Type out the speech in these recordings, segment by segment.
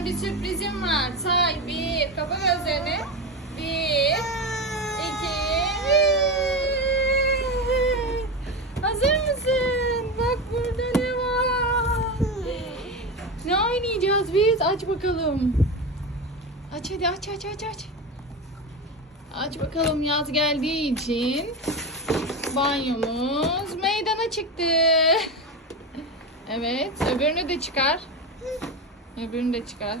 sana bir sürprizim var. Say bir. Kapa gözlerini. Bir. iki. Hazır mısın? Bak burada ne var? Ne oynayacağız biz? Aç bakalım. Aç hadi aç aç aç aç. Aç bakalım yaz geldiği için banyomuz meydana çıktı. Evet, öbürünü de çıkar. Öbürünü de çıkar.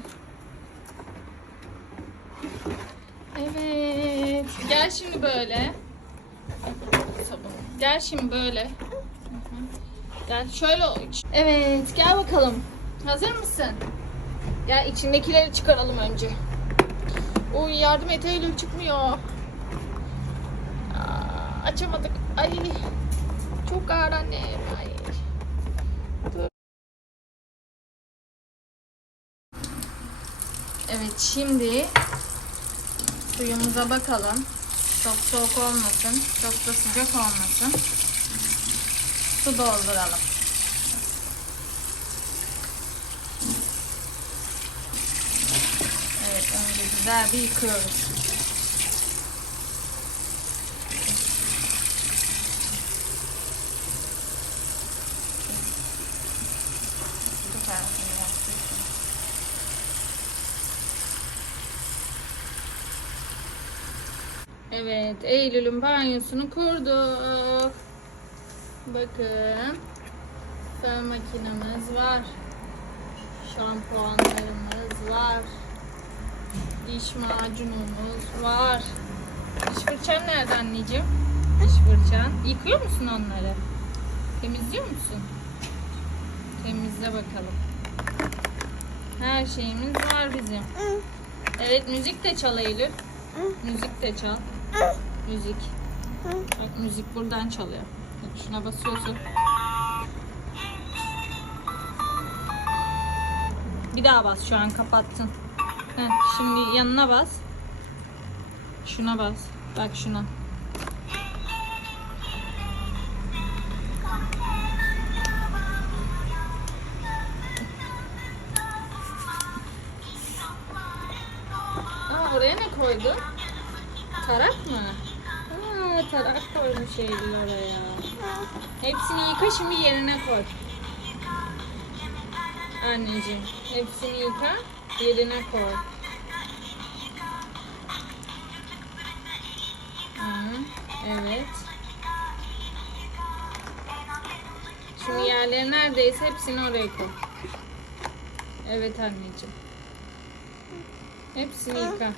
Evet, gel şimdi böyle. Sabun. Gel şimdi böyle. Gel şöyle. Evet, gel bakalım. Hazır mısın? Gel içindekileri çıkaralım önce. Uy yardım et Eylül çıkmıyor. Aa, açamadık. Ay çok ağır anne. Şimdi suyumuza bakalım. Çok soğuk olmasın. Çok da sıcak olmasın. Su dolduralım. Evet önce güzel bir yıkıyoruz. Evet, Eylül'ün banyosunu kurduk. Bakın. Fön makinemiz var. Şampuanlarımız var. Diş macunumuz var. Diş fırçan nerede anneciğim? Diş fırçan. Yıkıyor musun onları? Temizliyor musun? Temizle bakalım. Her şeyimiz var bizim. Evet müzik de çal Eylül. Müzik de çal. Müzik. Bak müzik buradan çalıyor. Bak şuna basıyorsun. Bir daha bas şu an kapattın. Heh, şimdi yanına bas. Şuna bas. Bak şuna. Aa, oraya ne koydun? Tarak mı? Aa, tarak koymuş Eylül oraya. Hepsini yıka şimdi yerine koy. Anneciğim hepsini yıka yerine koy. Hı, evet. Şimdi yerleri neredeyse hepsini oraya koy. Evet anneciğim. Hepsini yıka.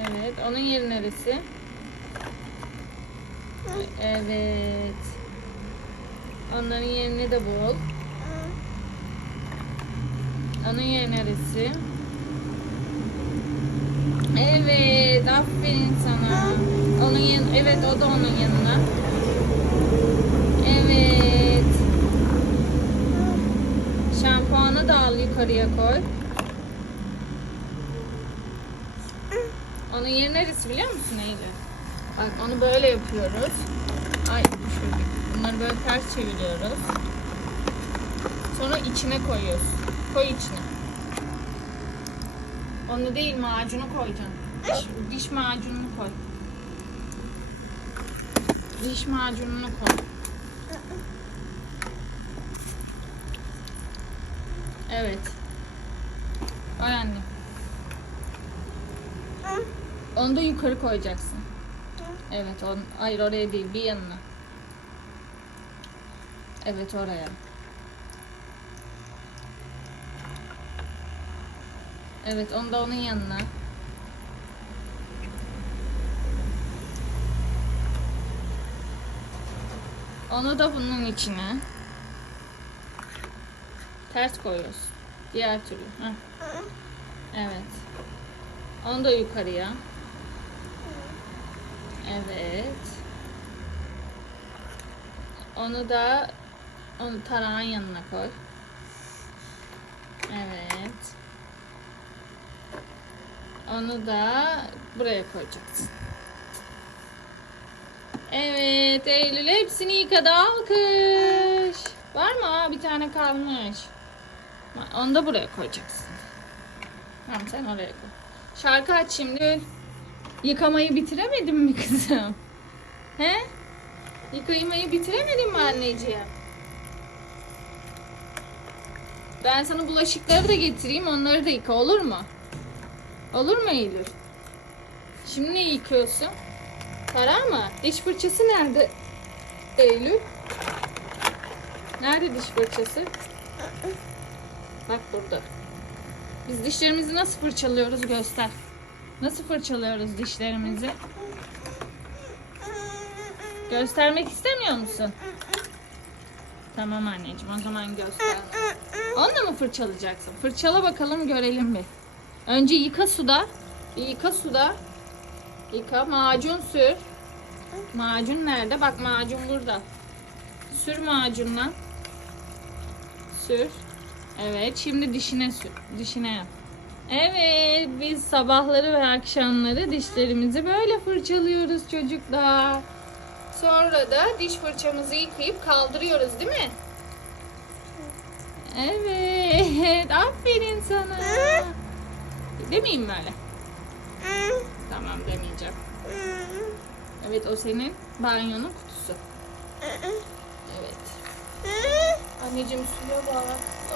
Evet. Onun yeri neresi? Evet. Onların yerini de bul. Onun yeri neresi? Evet. Aferin sana. Onun yan evet o da onun yanına. Evet. Şampuanı da al yukarıya koy. Onun yeri neresi biliyor musun Eylül? Bak onu böyle yapıyoruz. Ay düşürdük. Bunları böyle ters çeviriyoruz. Sonra içine koyuyoruz. Koy içine. Onu değil macunu koyacaksın. Diş, diş macununu koy. Diş macununu koy. Evet. Anne. Onu da yukarı koyacaksın. Evet, on, hayır oraya değil, bir yanına. Evet, oraya. Evet, onu da onun yanına. Onu da bunun içine. Ters koyuyoruz. Diğer türlü. Heh. Evet. Onu da yukarıya. Evet. Onu da onu tarağın yanına koy. Evet. Onu da buraya koyacaksın. Evet Eylül hepsini yıkadı alkış. Var mı? Aa, bir tane kalmış. Onu da buraya koyacaksın. Tamam sen oraya koy. Şarkı aç şimdi. Yıkamayı bitiremedin mi kızım? He? Yıkamayı bitiremedin mi anneciğim? Ben sana bulaşıkları da getireyim onları da yıka olur mu? Olur mu Eylül? Şimdi ne yıkıyorsun? Tara mı? Diş fırçası nerede? Eylül? Nerede diş fırçası? Bak burada. Biz dişlerimizi nasıl fırçalıyoruz göster. Nasıl fırçalıyoruz dişlerimizi? Göstermek istemiyor musun? Tamam anneciğim o zaman göster. Onunla mı fırçalayacaksın? Fırçala bakalım görelim bir. Önce yıka suda. Bir yıka suda. Yıka macun sür. Macun nerede? Bak macun burada. Sür macunla. Sür. Evet şimdi dişine sür. Dişine yap. Evet biz sabahları ve akşamları dişlerimizi böyle fırçalıyoruz çocuklar. Sonra da diş fırçamızı yıkayıp kaldırıyoruz değil mi? Evet. Aferin sana. Demeyeyim mi öyle? Tamam demeyeceğim. Evet o senin banyonun kutusu. Evet. Anneciğim suya bak.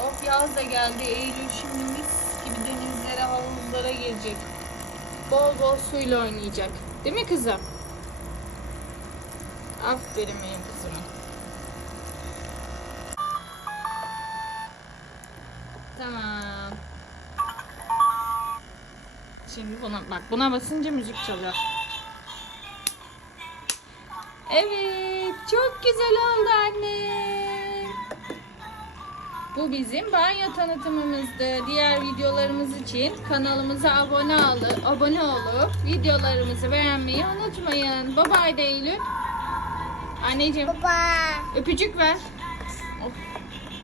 Of yaz da geldi. Eylül şimdi mis gibi denizlere, havuzlara girecek. Bol bol suyla oynayacak. Değil mi kızım? Aferin benim kızıma. Tamam. Şimdi buna bak buna basınca müzik çalıyor. Evet, çok güzel oldu anne. Bu bizim banyo tanıtımımızdı. Diğer videolarımız için kanalımıza abone olup, abone olup videolarımızı beğenmeyi unutmayın. Bye bye de Eylül. Anneciğim Baba. öpücük ver.